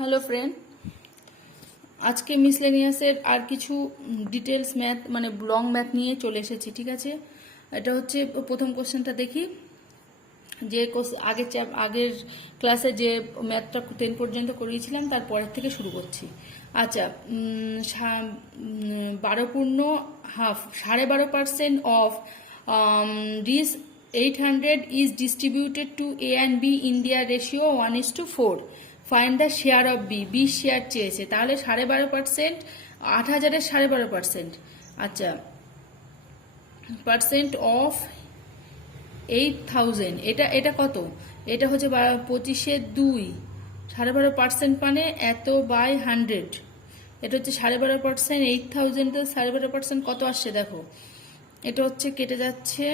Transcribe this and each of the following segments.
Hello friend, আজকে মিসলেনিয়াসের আর কিছু details math মানে লং ম্যাথ নিয়ে চলে এসেছি। ঠিক আছে, এটা হচ্ছে প্রথম কোশ্চেনটা দেখি। যে আগের ক্লাসে যে ম্যাথটা 10 পর্যন্ত করিয়েছিলাম তারপরের থেকে শুরু করছি। আচ্ছা, 12 পূর্ণ হাফ 12.5% অফ রিস 800 is distributed to A and B in their ratio 1:4. Find the share of B share চেয়েছে, তাহলে 12.5%, 8,000-এর 12.5%। আচ্ছা, পার্সেন্ট অফ 8,000, এটা কত? এটা হচ্ছে 25/2, 12.5% মানে এত বাই 100। এটা হচ্ছে 12.5%, 8,000 তো 12.5% কত আসছে দেখো। এটা হচ্ছে কেটে যাচ্ছে,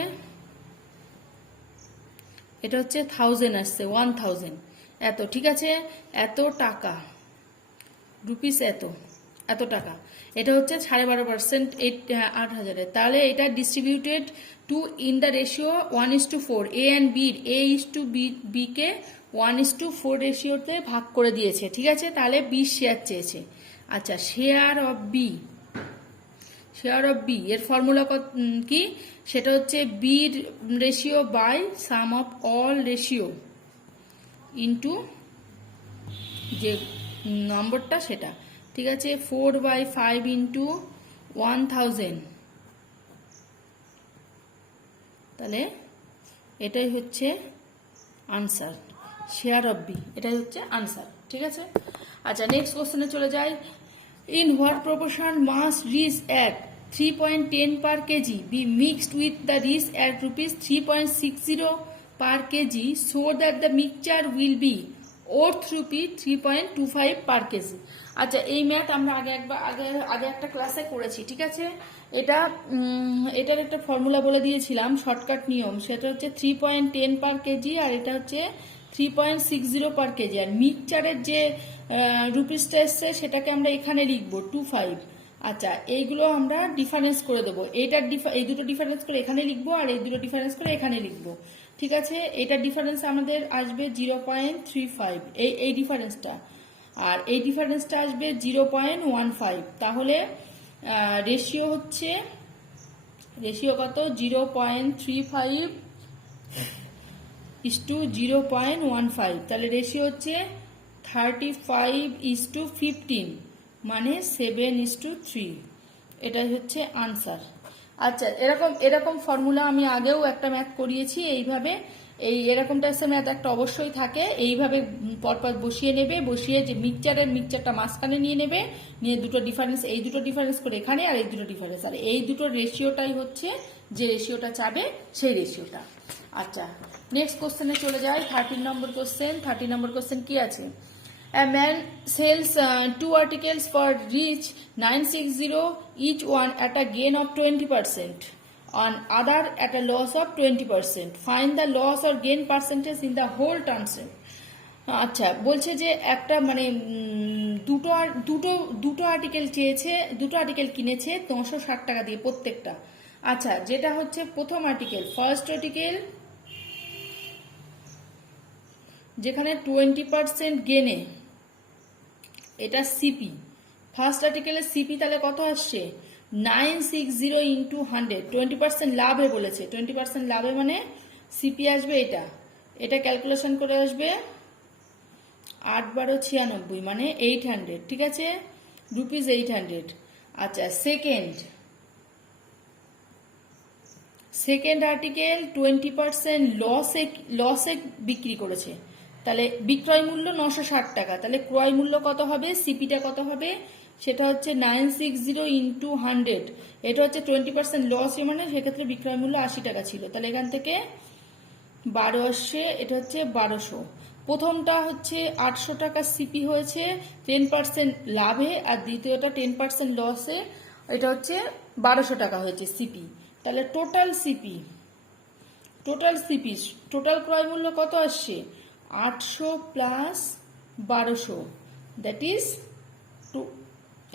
এটা হচ্ছে 1000 আসছে, 1000 এত। ঠিক আছে, এত টাকা রুপিস, এত টাকা। এটা হচ্ছে 12.5%, 8,000-এর। তাহলে এটা distributed to in the ratio 1:4। A and B, A is to B কে 1:4 রেশিওতে ভাগ করে দিয়েছে। ঠিক আছে, তাহলে বি শেয়ার চেয়েছে। আচ্ছা, শেয়ার অফ বি এর ফর্মুলা কি? সেটা হচ্ছে বির ratio by sum of all ratio into যে নম্বরটা সেটা। ঠিক আছে, 4/5 ইন্টু 1000। তাহলে এটাই হচ্ছে আনসার, শেয়ার অফ বি, এটাই হচ্ছে আনসার। ঠিক আছে, আচ্ছা নেক্সট কোশ্চেনে চলে যাই। In what proportion must rice at 3.10 per kg be mixed with the rice at rupees 3.60 per kg so that the mixture will be worth rupee 3.25 per kg? আচ্ছা, এই ম্যাথ আমরা আগে একটা ক্লাসে করেছি। ঠিক আছে, এটার একটা ফর্মুলা বলে দিয়েছিলাম, শর্টকাট নিয়ম। সেটা হচ্ছে 3.10 per kg আর এটা হচ্ছে 3.60 per kg। আর মিক্সচারের যে রুপিসটা এসছে সেটাকে আমরা এখানে লিখবো 25। আচ্ছা, এইগুলো আমরা ডিফারেন্স করে দেবো। এই দুটো ডিফারেন্স করে এখানে লিখবো আর এই দুটো ডিফারেন্স করে এখানে লিখবো। ঠিক আছে, এটার ডিফারেন্স আমাদের আসবে 0.35, এই ডিফারেন্সটা, আর এই ডিফারেন্সটা আসবে 0.15। তাহলে রেশিও কত? 0.35 ইস টু 0.15। তাহলে রেশিও হচ্ছে 35:15, মানে 7:3। এটাই হচ্ছে আনসার। আচ্ছা, এরকম ফর্মুলা আমি আগেও একটা ম্যাথ করিয়েছি এইভাবে। এরকম টাইপের ম্যাথ একটা অবশ্যই থাকে। এইভাবে পরপর বসিয়ে নেবে, বসিয়ে যে মিক্সচারটা মাঝখানে নিয়ে নেবে, নিয়ে এই দুটো ডিফারেন্স করে এখানে, আর এই দুটো ডিফারেন্স, আর এই দুটো রেশিওটাই হচ্ছে যে রেশিওটা চাবে সেই রেশিওটা। আচ্ছা, নেক্সট কোশ্চেনে চলে যাই। 13 নম্বর কোশ্চেন কি আছে? A man sells two articles for each 960 each one at a gain of 20%, on other at a loss of 20%. Find the loss or gain percentage in the whole transaction. আচ্ছা, বলছে যে একটা মানে দুটো আর্টিকেল চেয়েছে, দুটো আর্টিকেল কিনেছে 960 টাকা দিয়ে প্রত্যেকটা। আচ্ছা, যেটা হচ্ছে প্রথম আর্টিকেল, ফার্স্ট আর্টিকেল, যেখানে 20% গেনে, এটা সিপি। ফার্স্ট আর্টিকেলের সিপি তাহলে কত আসছে? 960 ইন্টু 100, 20% লাভে বলেছে। 20% লাভে মানে সিপি আসবে এটা ক্যালকুলেশন করে আসবে 8×12 = 96, মানে 800। ঠিক আছে, রুপিস 800। আচ্ছা, সেকেন্ড আর্টিকেল 20% লসে বিক্রি করেছে। তাহলে বিক্রয় মূল্য 960 টাকা, তাহলে ক্রয় মূল্য কত হবে? সিপিটা কত হবে? সেটা হচ্ছে 960 ইন্টু 100। এটা হচ্ছে 20% লস, মানে সেক্ষেত্রে বিক্রয় মূল্য 80 টাকা ছিল। তাহলে এখান থেকে 12 আসছে, এটা হচ্ছে 1200। প্রথমটা হচ্ছে 800 টাকা সিপি হয়েছে 10% লাভে, আর দ্বিতীয়টা 10% লসে, এটা হচ্ছে 1200 টাকা হয়েছে সিপি। তাহলে টোটাল ক্রয় মূল্য কত আসছে? 800 প্লাস 1200, দ্যাট ইজ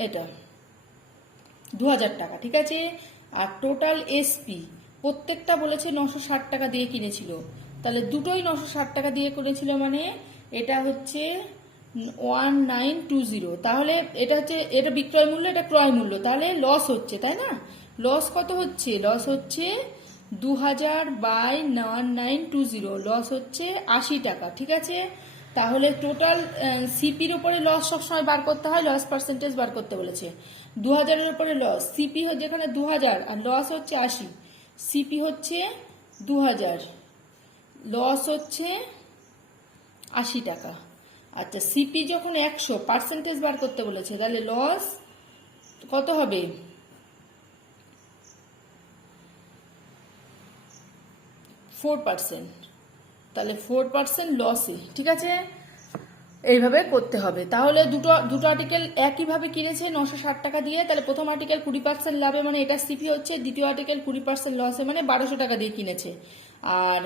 এটা 2000 টাকা। ঠিক আছে, আর টোটাল এসপি প্রত্যেকটা বলেছে 960 টাকা দিয়ে কিনেছিল, তাহলে দুটোই 960 টাকা দিয়ে কিনেছিল, মানে এটা হচ্ছে 1920, তাহলে এটা হচ্ছে, এটা বিক্রয় মূল্য, এটা ক্রয় মূল্য, তাহলে লস হচ্ছে, তাই না? লস কত হচ্ছে? লস হচ্ছে 2000/1920, লস হচ্ছে 80 টাকা। ঠিক আছে, তাহলে টোটাল সিপির উপরে লস সবসময় বার করতে হয়, লস পার্সেন্টেজ বার করতে বলেছে। 2000-এর উপরে লস, সিপি যেখানে 2000 আর লস হচ্ছে 80, সিপি হচ্ছে 2000, লস হচ্ছে 80 টাকা। আচ্ছা, সিপি যখন 100, পার্সেন্টেজ বার করতে বলেছে, তাহলে লস কত হবে? 4%, তাহলে 4% লসে। ঠিক আছে, এইভাবে করতে হবে। তাহলে দুটো আর্টিকেল একইভাবে কিনেছে 960 টাকা দিয়ে, তাহলে প্রথম আর্টিকেল 20% লাভে, মানে এটা সিপি হচ্ছে, দ্বিতীয় আর্টিকেল 20% লসে, মানে 1200 টাকা দিয়ে কিনেছে। আর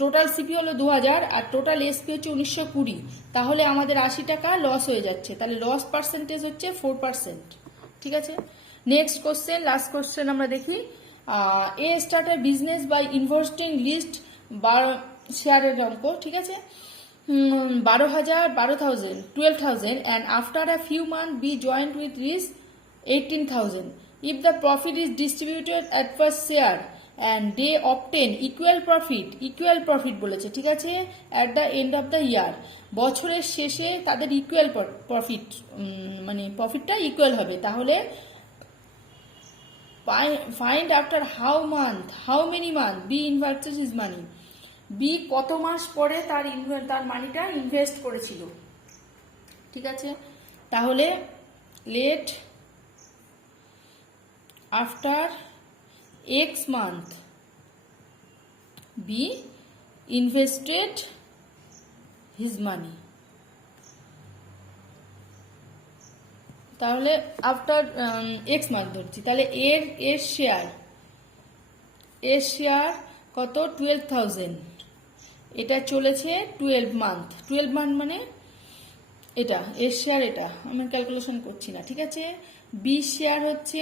টোটাল সিপি হলো 2000 আর টোটাল এসপি হচ্ছে 1920, তাহলে আমাদের 80 টাকা লস হয়ে যাচ্ছে, তাহলে লস পার্সেন্টেজ হচ্ছে 4%। ঠিক আছে, নেক্সট কোশ্চেন, লাস্ট কোশ্চেন আমরা দেখি। A started business by investing least শেয়ারের অঙ্ক। ঠিক আছে, 12,000 and after a few months be joined with risk 18,000. If the profit is distributed at first share and they obtain equal profit বলেছে। ঠিক আছে, at the end of the year, বছরের শেষে তাদের ইকুয়াল প্রফিট, মানে প্রফিটটা ইকুয়াল হবে, তাহলে find after how many month B invested his money. B কত মাস পরে তার মানিটা ইনভেস্ট করেছিল। ঠিক আছে, তাহলে let after X month B invested his money, তাহলে আফটার এক্স মান্থ ধরছি, তাহলে এর শেয়ার কত? 12,000, এটা চলেছে 12 মান্থ মানে এটা এর শেয়ার, এটা আমি ক্যালকুলেশন করছি না। ঠিক আছে, বি শেয়ার হচ্ছে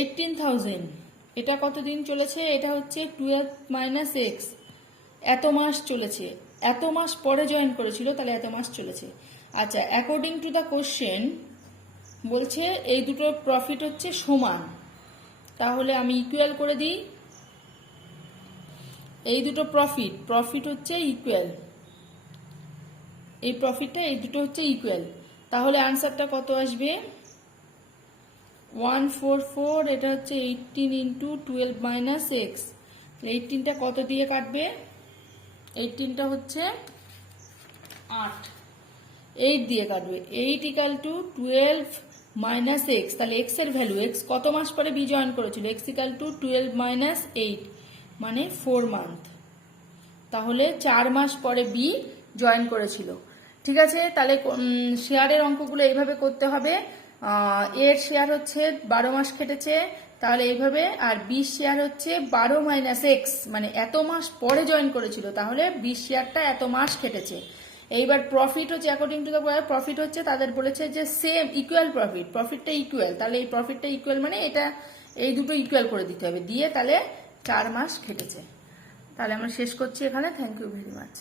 18,000, এটা কতদিন চলেছে? এটা হচ্ছে 12 - x, এত মাস চলেছে, এত মাস পরে জয়েন করেছিল, তাহলে এত মাস চলেছে। আচ্ছা, অ্যাকর্ডিং টু দ্য কোশ্চেন বলছে এই দুটো প্রফিট হচ্ছে সমান, তাহলে আমি ইকুয়াল করে দিই। এই দুটো প্রফিট হচ্ছে ইকুয়াল, এই প্রফিটটা এই দুটো হচ্ছে ইকুয়াল, তাহলে আনসারটা কত আসবে? 144, এটা হচ্ছে 18 × 12 - x, 18টা কত দিয়ে কাটবে? 18টা হচ্ছে 8 দিয়ে কাটবে, 8 = 12 - x, তাহলে x এর ভ্যালু, x কত মাস পরে বি জয়েন করেছিল? x = 12 - 8, মানে 4 মান্থ, তাহলে 4 মাস পরে বি জয়েন করেছিল। ঠিক আছে, তাহলে শেয়ারের অঙ্কগুলো এইভাবে করতে হবে। এর শেয়ার হচ্ছে 12 মাস খেটেছে, তাহলে এইভাবে, আর বি শেয়ার হচ্ছে 12 - x, মানে এত মাস পরে জয়েন করেছিল, তাহলে বি শেয়ারটা এত মাস খেটেছে। এইবার প্রফিট হচ্ছে অ্যাকর্ডিং টু দ্য প্রফিট হচ্ছে, তাদের বলেছে যে সেম ইকুয়াল প্রফিটটা ইকুয়াল, তাহলে এই প্রফিটটা ইকুয়াল মানে এটা এই দুটো ইকুয়াল করে দিতে হবে, দিয়ে তাহলে 4 মাস খেটেছে। তাহলে আমরা শেষ করছি এখানে। Thank you very much.